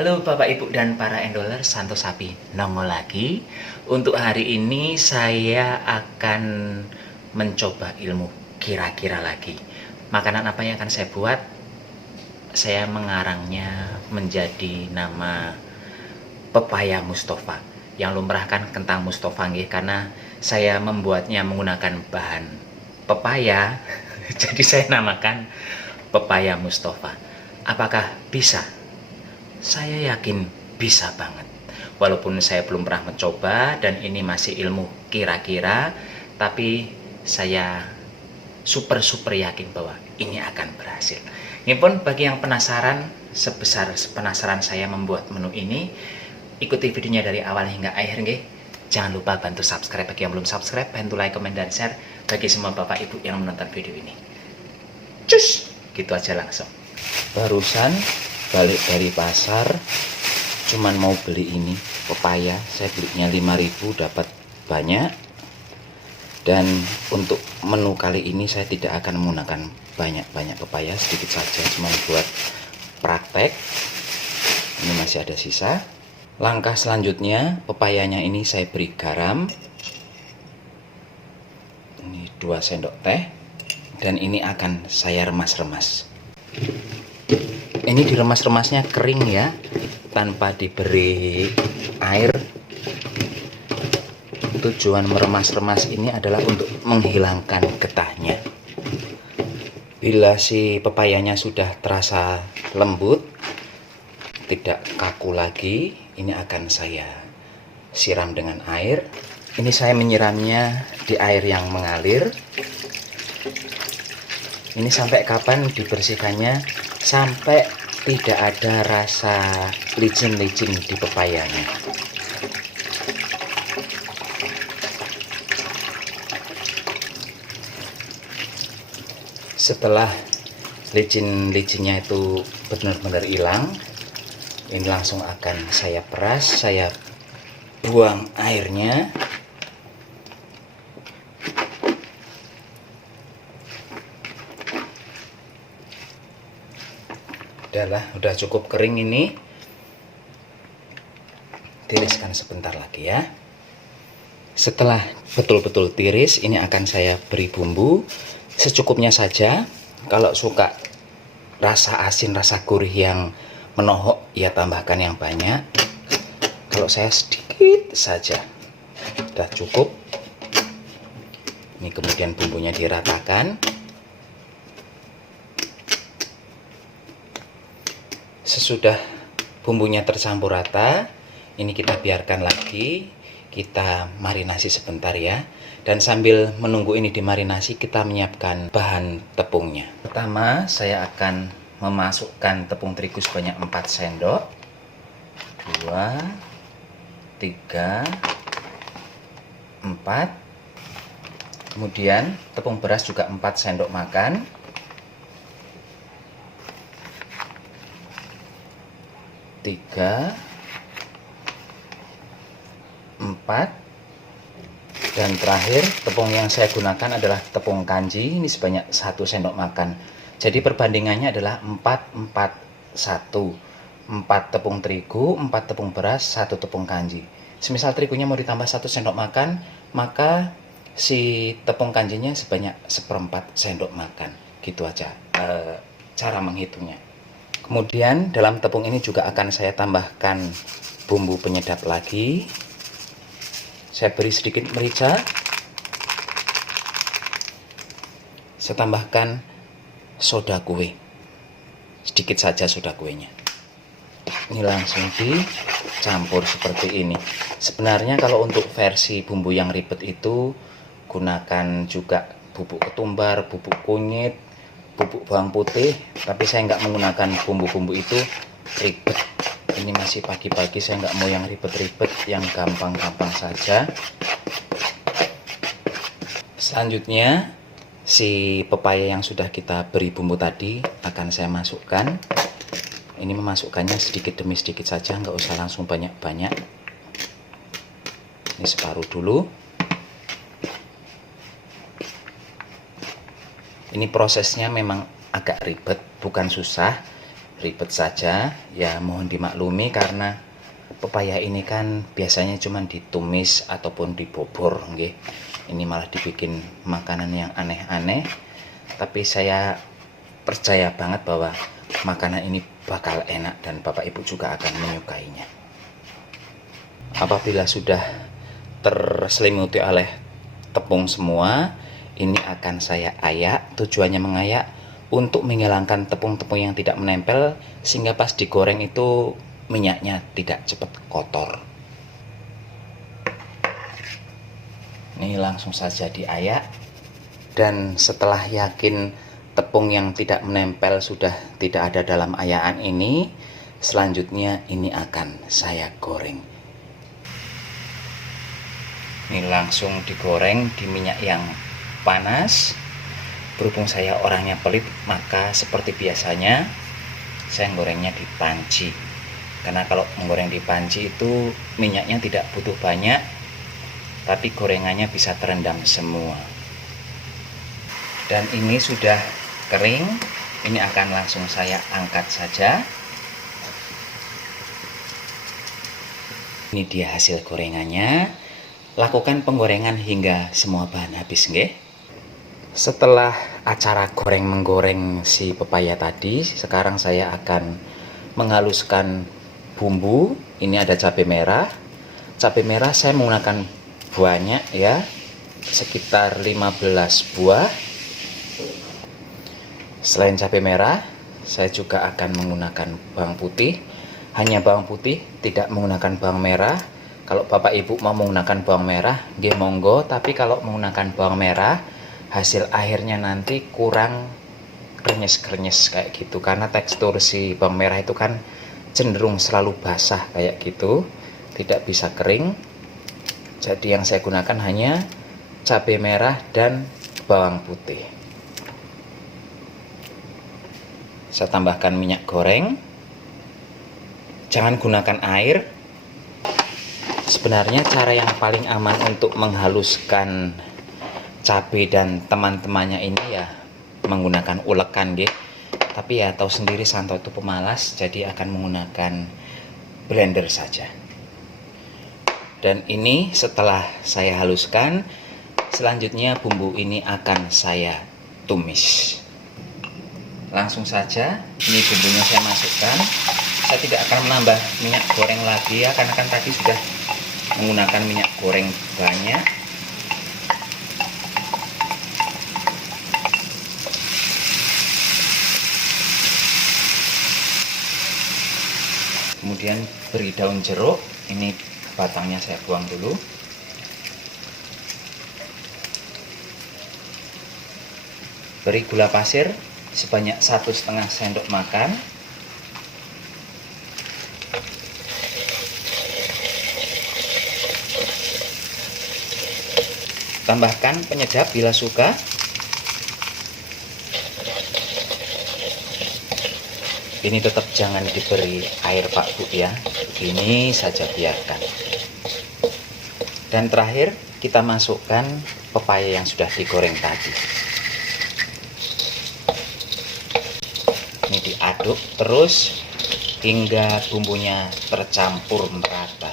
Halo Bapak Ibu dan para endoler, Santo Sapi nongol lagi. Untuk hari ini saya akan mencoba ilmu kira-kira lagi. Makanan apa yang akan saya buat? Saya mengarangnya menjadi nama pepaya Mustafa. Yang lumrah kan kentang Mustafa nggih, karena saya membuatnya menggunakan bahan pepaya. Jadi saya namakan pepaya Mustafa. Apakah bisa? Saya yakin bisa banget. Walaupun saya belum pernah mencoba dan ini masih ilmu kira-kira, tapi saya super yakin bahwa ini akan berhasil. Ini pun bagi yang penasaran, sebesar penasaran saya membuat menu ini, ikuti videonya dari awal hingga akhir nggih. Jangan lupa bantu subscribe bagi yang belum subscribe, bantu like, comment, dan share bagi semua Bapak Ibu yang menonton video ini. Cus, gitu aja langsung. Barusan balik dari pasar, cuman mau beli ini pepaya. Saya belinya 5.000, dapat banyak. Dan untuk menu kali ini saya tidak akan menggunakan banyak pepaya, sedikit saja, cuman buat praktek. Ini masih ada sisa. Langkah selanjutnya, pepayanya ini saya beri garam. Ini 2 sendok teh. Dan ini akan saya remas-remas. Ini diremas-remasnya kering ya, tanpa diberi air. Tujuan meremas-remas ini adalah untuk menghilangkan getahnya. Bila si pepayanya sudah terasa lembut, tidak kaku lagi, ini akan saya siram dengan air. Ini saya menyiramnya di air yang mengalir. Ini sampai kapan dibersihkannya? Sampai tidak ada rasa licin-licin di pepayanya. Setelah licin-licinnya itu benar-benar hilang, ini langsung akan saya peras, saya buang airnya. Udah cukup kering ini. Tiriskan sebentar lagi ya. Setelah betul-betul tiris, ini akan saya beri bumbu secukupnya saja. Kalau suka rasa asin, rasa gurih yang menohok, ya tambahkan yang banyak. Kalau saya sedikit saja, udah cukup. Ini kemudian bumbunya diratakan. Sesudah bumbunya tercampur rata, ini kita biarkan lagi, kita marinasi sebentar ya. Dan sambil menunggu ini dimarinasi, kita menyiapkan bahan tepungnya. Pertama, saya akan memasukkan tepung terigu sebanyak 4 sendok. 2, 3, 4. Kemudian tepung beras juga 4 sendok makan. 3, 4. Dan terakhir, tepung yang saya gunakan adalah tepung kanji. Ini sebanyak 1 sendok makan. Jadi perbandingannya adalah 4, 4, 1. 4 tepung terigu, 4 tepung beras, 1 tepung kanji. Semisal terigunya mau ditambah 1 sendok makan, maka si tepung kanjinya sebanyak 1/4 sendok makan. Gitu aja cara menghitungnya. Kemudian dalam tepung ini juga akan saya tambahkan bumbu penyedap lagi. Saya beri sedikit merica. Saya tambahkan soda kue. Sedikit saja soda kuenya. Ini langsung dicampur seperti ini. Sebenarnya kalau untuk versi bumbu yang ribet itu, gunakan juga bubuk ketumbar, bubuk kunyit, bubuk bawang putih, tapi saya nggak menggunakan bumbu-bumbu itu, ribet. Ini masih pagi-pagi, saya nggak mau yang ribet-ribet, yang gampang-gampang saja. Selanjutnya, si pepaya yang sudah kita beri bumbu tadi akan saya masukkan. Ini memasukkannya sedikit demi sedikit saja, nggak usah langsung banyak-banyak. Ini separuh dulu. Ini prosesnya memang agak ribet, bukan susah. ribet saja. Ya mohon dimaklumi karena pepaya ini kan biasanya cuma ditumis ataupun dibobor nggih. Ini malah dibikin makanan yang aneh-aneh. Tapi saya percaya banget bahwa makanan ini bakal enak dan Bapak Ibu juga akan menyukainya. Apabila sudah terselimuti oleh tepung semua, ini akan saya ayak. Tujuannya mengayak untuk menghilangkan tepung-tepung yang tidak menempel, sehingga pas digoreng itu minyaknya tidak cepat kotor. Ini langsung saja diayak, dan setelah yakin tepung yang tidak menempel sudah tidak ada dalam ayakan ini, selanjutnya ini akan saya goreng. Ini langsung digoreng di minyak yang panas. Berhubung saya orangnya pelit, maka seperti biasanya saya gorengnya di panci. Karena kalau menggoreng di panci itu minyaknya tidak butuh banyak, tapi gorengannya bisa terendam semua. Dan ini sudah kering, ini akan langsung saya angkat saja. Ini dia hasil gorengannya. Lakukan penggorengan hingga semua bahan habis, nggih. Setelah acara goreng menggoreng si pepaya tadi, sekarang saya akan menghaluskan bumbu. Ini ada cabai merah. Cabai merah saya menggunakan banyak ya, sekitar 15 buah. Selain cabai merah, saya juga akan menggunakan bawang putih. Hanya bawang putih, tidak menggunakan bawang merah. Kalau Bapak Ibu mau menggunakan bawang merah, nggih monggo, tapi kalau menggunakan bawang merah, hasil akhirnya nanti kurang krenyes-krenyes kayak gitu, karena tekstur si bawang merah itu kan cenderung selalu basah kayak gitu, tidak bisa kering. Jadi yang saya gunakan hanya cabai merah dan bawang putih. Saya tambahkan minyak goreng. Jangan gunakan air. Sebenarnya cara yang paling aman untuk menghaluskan cabai dan teman-temannya ini ya menggunakan ulekan, nggih. Tapi ya tahu sendiri Santo itu pemalas, jadi akan menggunakan blender saja. Dan ini setelah saya haluskan, selanjutnya bumbu ini akan saya tumis. Langsung saja ini bumbunya saya masukkan. Saya tidak akan menambah minyak goreng lagi ya, karena kan tadi sudah menggunakan minyak goreng banyak. Kemudian beri daun jeruk, ini batangnya saya buang dulu. Beri gula pasir sebanyak 1,5 sendok makan. Tambahkan penyedap bila suka. Ini tetap jangan diberi air Pak Bu ya, begini saja biarkan. Dan terakhir kita masukkan pepaya yang sudah digoreng tadi. Ini diaduk terus hingga bumbunya tercampur merata.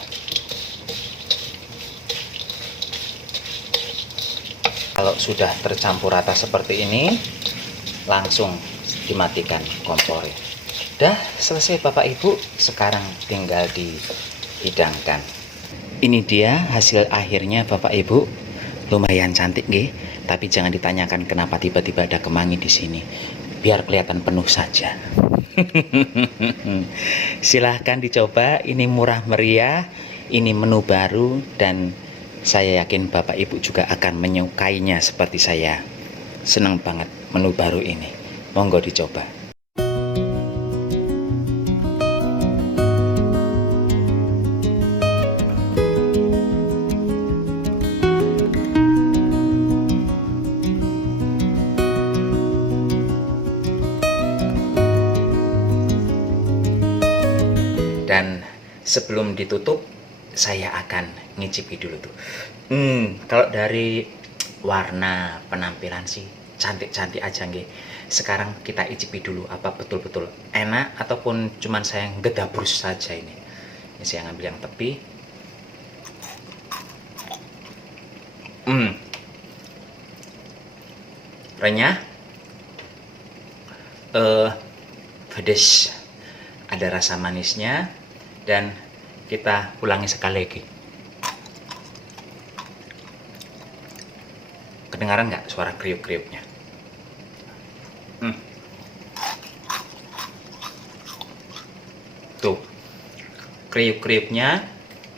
Kalau sudah tercampur rata seperti ini, langsung dimatikan kompornya. Dah selesai Bapak Ibu, sekarang tinggal dihidangkan. Ini dia hasil akhirnya Bapak Ibu. Lumayan cantik nggih, tapi jangan ditanyakan kenapa tiba-tiba ada kemangi di sini. Biar kelihatan penuh saja. Silahkan dicoba, ini murah meriah, ini menu baru, dan saya yakin Bapak Ibu juga akan menyukainya seperti saya. Senang banget menu baru ini. Monggo dicoba. Dan sebelum ditutup, saya akan ngicipi dulu tuh. Kalau dari warna penampilan sih cantik-cantik aja nggih. Sekarang kita icipi dulu apa betul-betul enak ataupun cuman saya ngedabrus saja ini. Ini saya ngambil yang tepi. Renyah, pedes, ada rasa manisnya, dan kita ulangi sekali lagi. Kedengaran nggak suara kriuk-kriuknya? Tuh, kriuk-kriuknya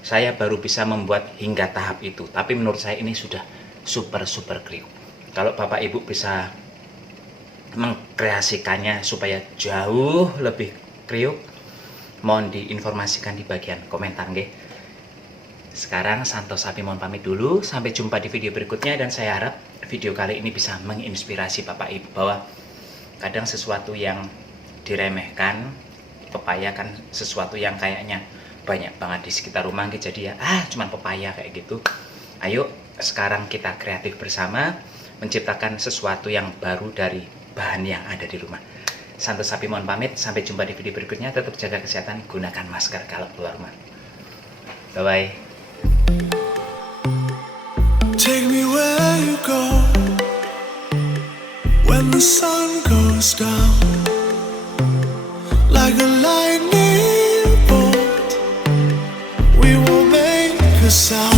saya baru bisa membuat hingga tahap itu. Tapi menurut saya ini sudah super kriuk. Kalau Bapak Ibu bisa mengkreasikannya supaya jauh lebih kriuk, mohon diinformasikan di bagian komentar nggih. Sekarang Santo Sapi mohon pamit dulu, sampai jumpa di video berikutnya, dan saya harap video kali ini bisa menginspirasi Bapak Ibu bahwa kadang sesuatu yang diremehkan, pepaya kan sesuatu yang kayaknya banyak banget di sekitar rumah gitu, jadi ya cuman pepaya kayak gitu. Ayo sekarang kita kreatif bersama menciptakan sesuatu yang baru dari bahan yang ada di rumah. Santo Sapi mohon pamit, sampai jumpa di video berikutnya. Tetap jaga kesehatan, gunakan masker kalau keluar rumah. Bye bye. Take me where you go when the sun goes down, like a lightning bolt. We will make a sound.